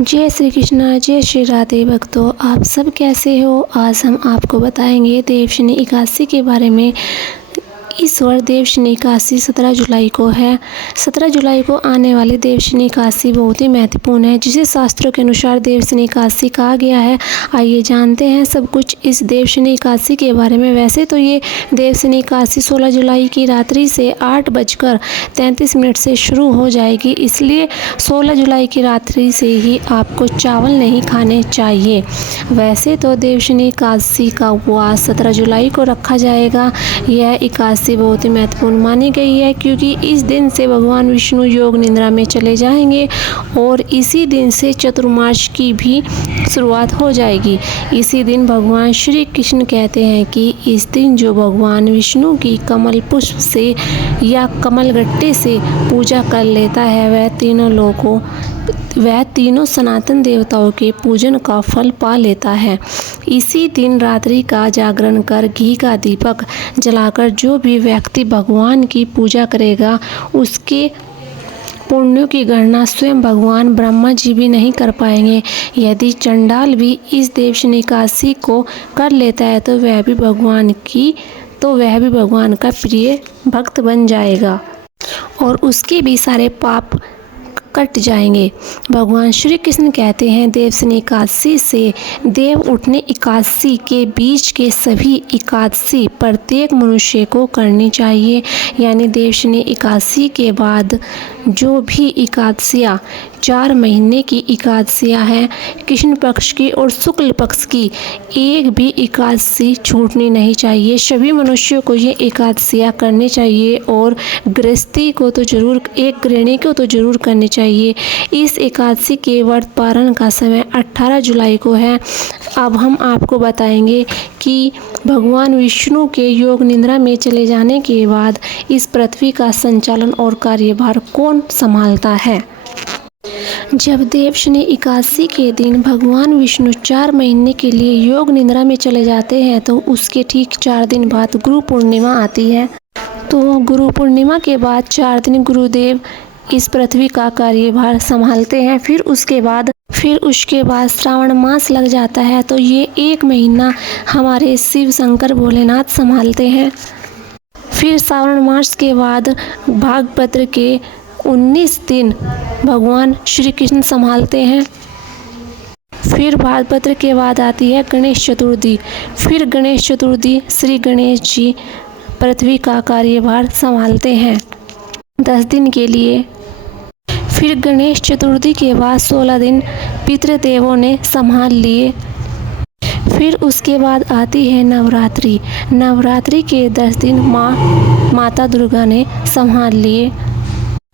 जय श्री कृष्णा, जय श्री राधे भक्तों। आप सब कैसे हो? आज हम आपको बताएंगे देवशनी एकादशी के बारे में। इस वर्ष देवशनी एकादशी 17 जुलाई को है। 17 जुलाई को आने वाली देवशनी एकादशी बहुत ही महत्वपूर्ण है, जिसे शास्त्रों के अनुसार देवशनी एकादशी कहा गया है। आइए जानते हैं सब कुछ इस देवशनी एकादशी के बारे में। वैसे तो ये देवशनी एकादशी 16 जुलाई की रात्रि से 8:33 से शुरू हो जाएगी, इसलिए 16 जुलाई की रात्रि से ही आपको चावल नहीं खाने चाहिए। वैसे तो देवशनी एकादशी का उपवास 17 जुलाई को रखा जाएगा। यह एकादशी बहुत ही महत्वपूर्ण मानी गई है, क्योंकि इस दिन से भगवान विष्णु योग निद्रा में चले जाएंगे और इसी दिन से चतुर्मास की भी शुरुआत हो जाएगी। इसी दिन भगवान श्री कृष्ण कहते हैं कि इस दिन जो भगवान विष्णु की कमल पुष्प से या कमल गट्टे से पूजा कर लेता है, वह तीनों सनातन देवताओं के पूजन का फल पा लेता है। इसी दिन रात्रि का जागरण कर घी का दीपक जलाकर जो भी व्यक्ति भगवान की पूजा करेगा, उसके पुण्यों की गणना स्वयं भगवान ब्रह्मा जी भी नहीं कर पाएंगे। यदि चंडाल भी इस देवशनी एकादशी को कर लेता है तो वह भी भगवान का प्रिय भक्त बन जाएगा और उसके भी सारे पाप कट जाएंगे। भगवान श्री कृष्ण कहते हैं, देवशनी एकादशी से देव उठने एकादशी के बीच के सभी एकादशी प्रत्येक मनुष्य को करनी चाहिए। यानी देवशनी एकादशी के बाद जो भी एकादशियाँ 4 महीने की एकादशियाँ हैं, कृष्ण पक्ष की और शुक्ल पक्ष की एक भी एकादशी छूटनी नहीं चाहिए। सभी मनुष्यों को ये एकादशियाँ करनी चाहिए और गृहस्थी को तो जरूर, एक गृहिणी को तो जरूर करनी चाहिए। इस एकादशी के व्रत पारण का समय 18 जुलाई को है। अब हम आपको बताएंगे कि भगवान विष्णु के योग निद्रा में चले जाने के बाद इस पृथ्वी का संचालन और कार्यभार कौन संभालता है। जब देवशनी एकादशी के दिन भगवान विष्णु 4 महीने के लिए योग निद्रा में चले जाते हैं, तो उसके ठीक 4 दिन बाद गुरु पूर्णिमा आती है। तो गुरु पूर्णिमा के बाद 4 दिन गुरुदेव इस पृथ्वी का कार्यभार संभालते हैं। फिर उसके बाद श्रावण मास लग जाता है, तो ये 1 महीना हमारे शिव शंकर भोलेनाथ संभालते हैं। फिर श्रावण मास के बाद भागपत्र के 19 दिन भगवान श्री कृष्ण संभालते हैं। फिर भागपत्र के बाद आती है गणेश चतुर्थी। फिर गणेश चतुर्थी श्री गणेश जी पृथ्वी का कार्यभार संभालते हैं 10 दिन के लिए। फिर गणेश चतुर्थी के बाद 16 दिन पितृदेवों ने संभाल लिए। फिर उसके बाद आती है नवरात्रि। नवरात्रि के 10 दिन माता दुर्गा ने संभाल लिए।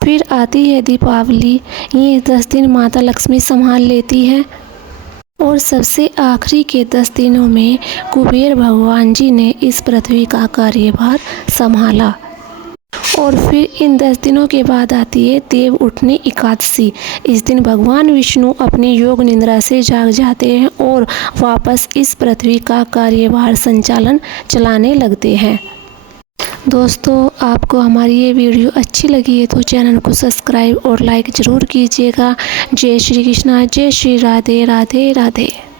फिर आती है दीपावली। ये 10 दिन माता लक्ष्मी संभाल लेती है। और सबसे आखिरी के 10 दिनों में कुबेर भगवान जी ने इस पृथ्वी का कार्यभार संभाला। और फिर इन 10 दिनों के बाद आती है देव उठनी एकादशी। इस दिन भगवान विष्णु अपनी योग निद्रा से जाग जाते हैं और वापस इस पृथ्वी का कार्यभार संचालन चलाने लगते हैं। दोस्तों, आपको हमारी ये वीडियो अच्छी लगी है तो चैनल को सब्सक्राइब और लाइक ज़रूर कीजिएगा। जय श्री कृष्णा, जय श्री राधे राधे राधे।